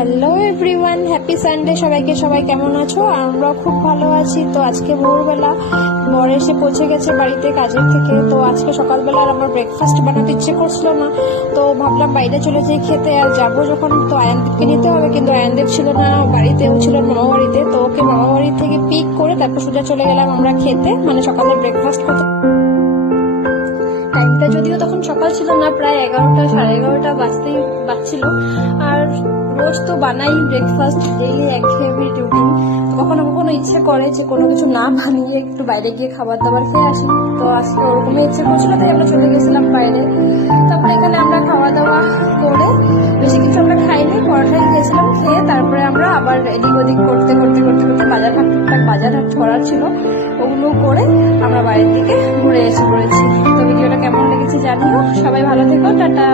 Hello everyone, happy Sunday সবাইকে। সবাই কেমন আছো? আমরা খুব ভালো আছি। তো আজকে ভোরবেলা বর এসে পৌঁছে গেছে বাড়িতে কাজের থেকে। তো আজকে সকালবেলা আর আমার ব্রেকফাস্ট বানাতে ইচ্ছে করছিল না, তো ভাবলাম বাইরে চলে যাই খেতে। আর যাবো যখন তো আয়ানদীপকে নিতে হবে, কিন্তু আয়ানদীপ ছিল না বাড়িতে, ও ছিল মামা বাড়িতে। তো ওকে মামা বাড়ি থেকে পিক করে তারপর সোজা চলে গেলাম আমরা খেতে, মানে সকালে ব্রেকফাস্ট করতে। টাইমটা যদিও তখন সকাল ছিল না, প্রায় 11টা সাড়ে 11টা বাজছিল। আর রোজ তো বানাই ব্রেকফাস্ট, ডেইলি একঘেয়েমি রুটিন। তো কখনো কখনো ইচ্ছে করে যে কোনো কিছু না বানিয়ে একটু বাইরে গিয়ে খাবার দাবার খেয়ে আসি। তো আজকে ওরকমই ইচ্ছে করছিল, তাই আমরা চলে গেছিলাম বাইরে। তারপরে এখানে আমরা খাওয়া দাওয়া করে, বেশি কিছু আমরা খাইনি, পরোটাই খেয়েছিলাম। খেয়ে তারপরে আমরা আবার এদিক ওদিক করতে করতে করতে করতে বাজার হাট করার ছিল, ওগুলো করে আমরা বাড়ির দিকে ঘুরে এসে পড়েছি। তো ভিডিওটা কেমন লেগেছে জানিও। সবাই ভালো থেকো, টাটা।